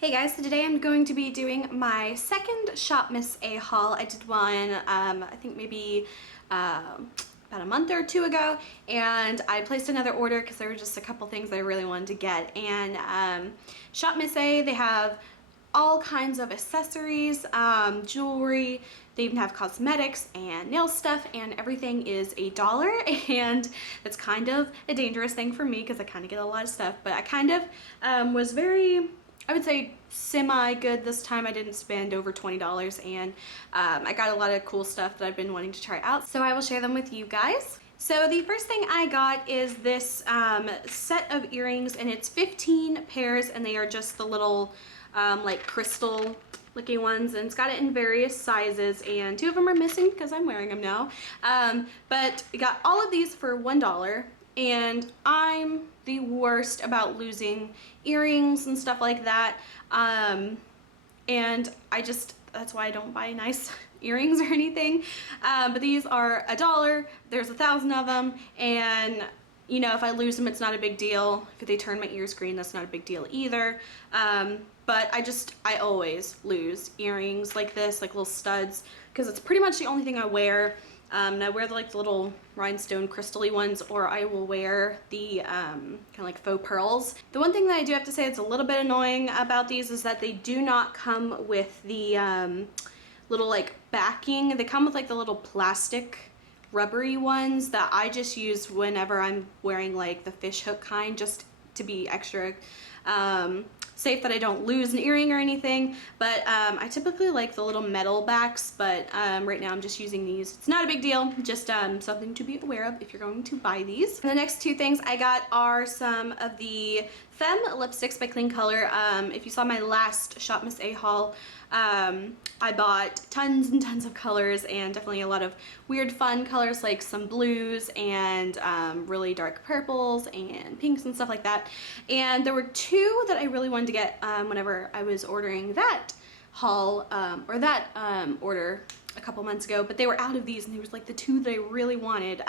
Hey guys, so today I'm going to be doing my second ShopMissA haul. I did one, I think maybe about a month or two ago, and I placed another order because there were just a couple things I really wanted to get. And ShopMissA, they have all kinds of accessories, jewelry, they even have cosmetics and nail stuff, and everything is $1. And that's kind of a dangerous thing for me because I kind of get a lot of stuff, but I kind of was very, I would say, semi-good this time. I didn't spend over $20, and I got a lot of cool stuff that I've been wanting to try out, so I will share them with you guys. So the first thing I got is this set of earrings, and it's 15 pairs, and they are just the little like crystal looking ones, and it's got it in various sizes, and two of them are missing because I'm wearing them now. But I got all of these for $1, and I'm the worst about losing earrings and stuff like that. And that's why I don't buy nice earrings or anything. But these are $1. There's 1,000 of them, and you know, if I lose them, it's not a big deal. If they turn my ears green, that's not a big deal either. But I always lose earrings like this, like little studs, because it's pretty much the only thing I wear. And I wear the little rhinestone crystal-y ones, or I will wear the kind of like faux pearls. The one thing that I do have to say that's a little bit annoying about these is that they do not come with the little like backing. They come with like the little plastic rubbery ones that I just use whenever I'm wearing like the fish hook kind, just to be extra safe that I don't lose an earring or anything. But I typically like the little metal backs, but right now I'm just using these. It's not a big deal, just something to be aware of if you're going to buy these. And the next two things I got are some of the Femme lipsticks by Klean Color. If you saw my last ShopMissA haul, I bought tons and tons of colors, and definitely a lot of weird fun colors like some blues and really dark purples and pinks and stuff like that. And there were two that I really wanted to get whenever I was ordering that haul or that order a couple months ago, but they were out of these, and they was like the two that I really wanted.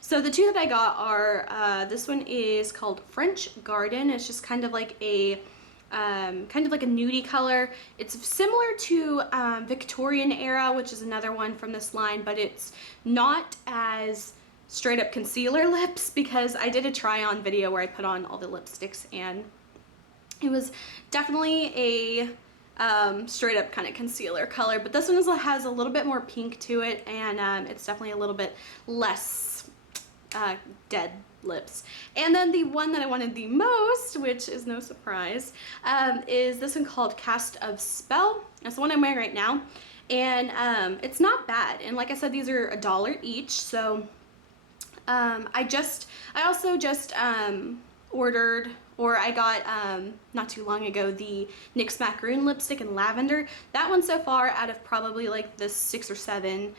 So the two that I got are this one is called French Garden. It's just kind of like a nudie color. It's similar to Victorian era, which is another one from this line, but it's not as straight up concealer lips, because I did a try on video where I put on all the lipsticks, and it was definitely a straight up kind of concealer color. But this one has a little bit more pink to it, and it's definitely a little bit less dead lips. And then the one that I wanted the most, which is no surprise, is this one called Cast of Spell. That's the one I'm wearing right now, and it's not bad. And like I said, these are $1 each. So I also just ordered, or I got not too long ago, the NYX Macaroon lipstick in lavender. That one so far, out of probably like the 6 or 7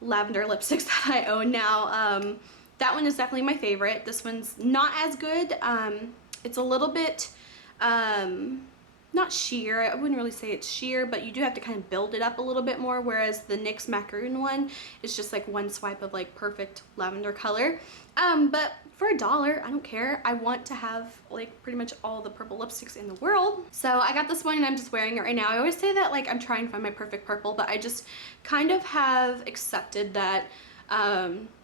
lavender lipsticks that I own now, that one is definitely my favorite. This one's not as good. It's a little bit not sheer, I wouldn't really say it's sheer, but you do have to kind of build it up a little bit more, whereas the NYX Macaroon one is just like one swipe of like perfect lavender color. But for $1, I don't care. I want to have like pretty much all the purple lipsticks in the world. So I got this one, and I'm just wearing it right now. I always say that like I'm trying to find my perfect purple, but I just kind of have accepted that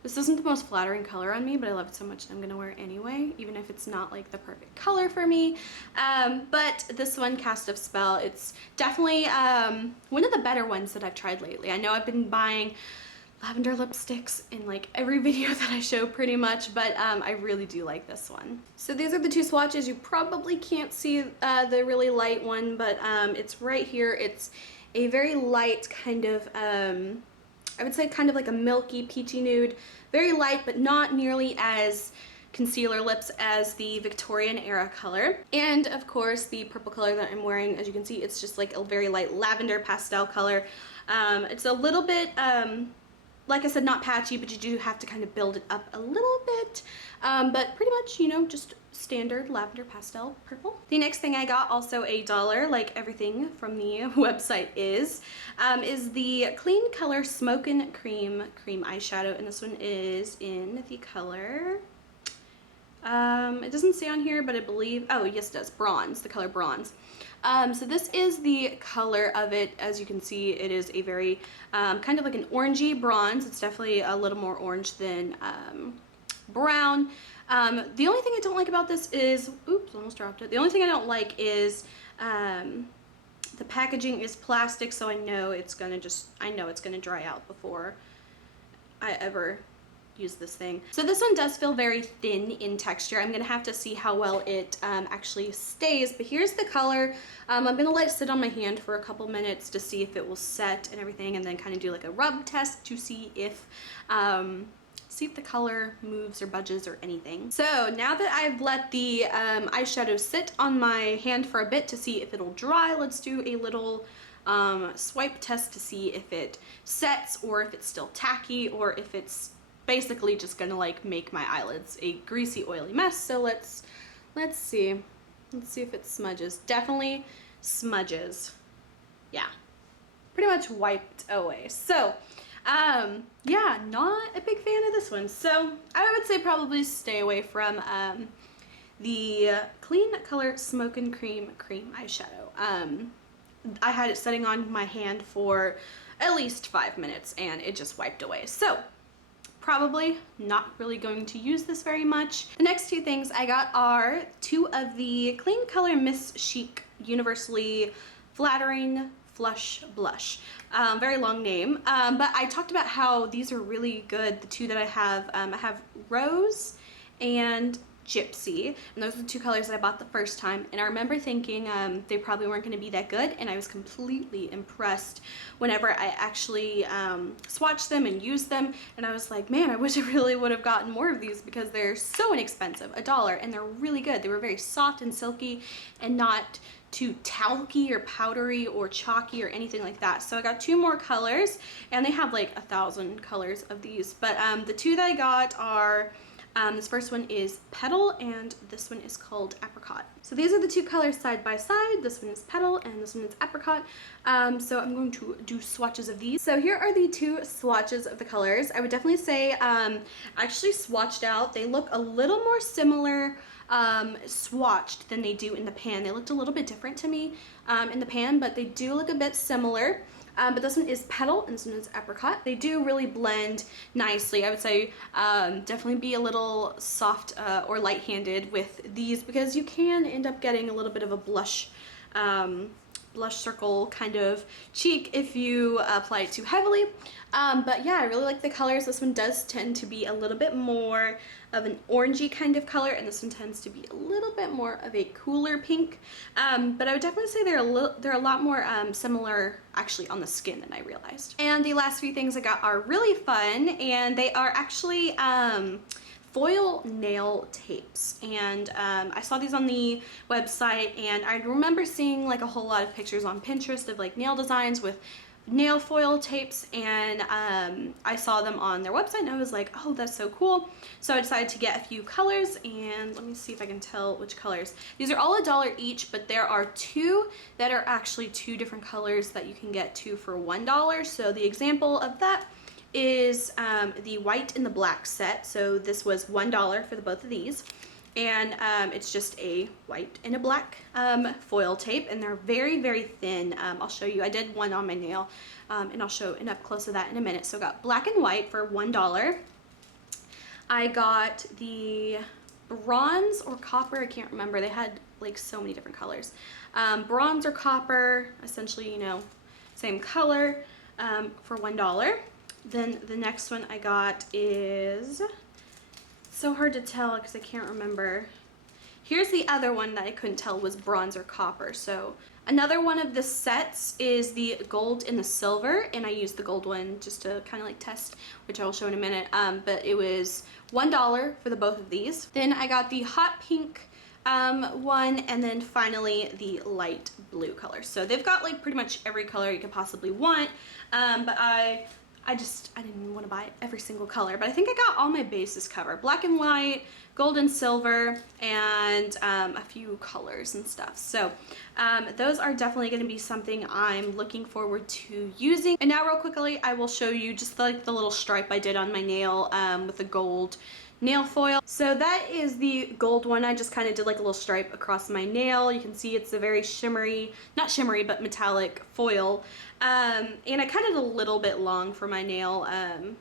this isn't the most flattering color on me, but I love it so much that I'm gonna wear it anyway, even if it's not like the perfect color for me. But this one, Cast of Spell, it's definitely one of the better ones that I've tried lately. I know I've been buying lavender lipsticks in like every video that I show pretty much, but I really do like this one. So these are the two swatches. You probably can't see the really light one, but it's right here. It's a very light kind of I would say kind of like a milky peachy nude, very light, but not nearly as concealer lips as the Victorian era color. And of course the purple color that I'm wearing, as you can see, it's just like a very light lavender pastel color. It's a little bit like I said, not patchy, but you do have to kind of build it up a little bit, but pretty much, you know, just standard lavender pastel purple. The next thing I got, also $1, like everything from the website is the Klean Color Smokin cream eyeshadow, and this one is in the color It doesn't say on here, but I believe, oh yes it does, bronze, the color bronze. So this is the color of it. As you can see, it is a very kind of like an orangey bronze. It's definitely a little more orange than brown. The only thing I don't like about this is, oops, almost dropped it. The only thing I don't like is the packaging is plastic, so I know it's gonna dry out before I ever use this thing. So this one does feel very thin in texture. I'm gonna have to see how well it actually stays, but here's the color. I'm gonna let it sit on my hand for a couple minutes to see if it will set and everything, and then kind of do like a rub test to see if the color moves or budges or anything. So now that I've let the eyeshadow sit on my hand for a bit to see if it'll dry, let's do a little swipe test to see if it sets or if it's still tacky or if it's basically just gonna like make my eyelids a greasy, oily mess. So let's see. Let's see if it smudges. Definitely smudges. Yeah, pretty much wiped away. So yeah, not a big fan of this one. So I would say probably stay away from the Clean Color Smokin' Cream eyeshadow. I had it sitting on my hand for at least 5 minutes and it just wiped away. So probably not really going to use this very much. The next two things I got are two of the Clean Color Miss Chic Universally Flattering Flush Blush. Very long name, but I talked about how these are really good. The two that I have Rose and Gypsy, and those are the two colors that I bought the first time, and I remember thinking they probably weren't going to be that good, and I was completely impressed whenever I actually swatched them and used them, and I was like, man, I wish I really would have gotten more of these because they're so inexpensive, $1, and they're really good. They were very soft and silky and not too talky or powdery or chalky or anything like that. So I got two more colors, and they have like 1,000 colors of these, but the two that I got are this first one is Petal and this one is called Apricot. So these are the two colors side by side. This one is Petal and this one is Apricot. So I'm going to do swatches of these. So here are the two swatches of the colors. I would definitely say I actually swatched out. They look a little more similar swatched than they do in the pan. They looked a little bit different to me in the pan, but they do look a bit similar. But this one is Petal and this one is Apricot. They do really blend nicely. I would say definitely be a little soft or light-handed with these because you can end up getting a little bit of a blush circle kind of cheek if you apply it too heavily. But yeah, I really like the colors. This one does tend to be a little bit more of an orangey kind of color, and this one tends to be a little bit more of a cooler pink. But I would definitely say they're a lot more similar actually on the skin than I realized. And the last few things I got are really fun, and they are actually foil nail tapes, and I saw these on the website, and I remember seeing like a whole lot of pictures on Pinterest of like nail designs with nail foil tapes, and I saw them on their website and I was like, oh, that's so cool. So I decided to get a few colors, and let me see if I can tell which colors. These are all $1 each, but there are two that are actually two different colors that you can get two for $1. So the example of that is the white and the black set. So this was $1 for the both of these, and it's just a white and a black foil tape, and they're very, very thin. I'll show you. I did one on my nail, and I'll show an up close of that in a minute. So I got black and white for $1. I got the bronze or copper, I can't remember. They had like so many different colors. Bronze or copper, essentially, you know, same color, for $1. Then the next one I got is, so hard to tell because I can't remember. Here's the other one that I couldn't tell was bronze or copper. So another one of the sets is the gold and the silver, and I used the gold one just to kind of like test, which I will show in a minute. But it was $1 for the both of these. Then I got the hot pink one, and then finally the light blue color. So they've got like pretty much every color you could possibly want, but I didn't want to buy every single color, but I think I got all my bases covered. Black and white, gold and silver, and a few colors and stuff. So those are definitely going to be something I'm looking forward to using. And now real quickly, I will show you just like the little stripe I did on my nail with the gold nail foil. So that is the gold one. I just kind of did like a little stripe across my nail. You can see it's a very shimmery, not shimmery, but metallic foil. And I cut it a little bit long for my nail.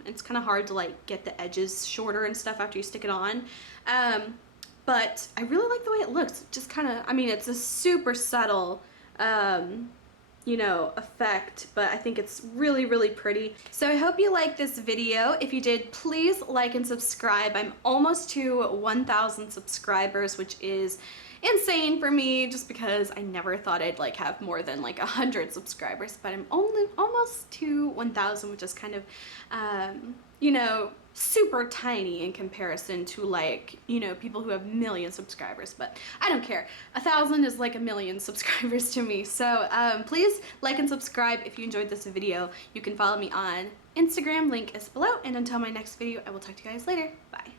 It's kind of hard to like get the edges shorter and stuff after you stick it on. But I really like the way it looks. Just kind of, I mean, it's a super subtle, you know, effect, but I think it's really, really pretty. So I hope you liked this video. If you did, please like and subscribe. I'm almost to 1,000 subscribers, which is insane for me just because I never thought I'd like have more than like 100 subscribers, but I'm only almost to 1,000, which is kind of, you know, super tiny in comparison to like, you know, people who have million subscribers, but I don't care. 1,000 is like a million subscribers to me. So please like and subscribe if you enjoyed this video. You can follow me on Instagram, link is below, and until my next video, I will talk to you guys later. Bye.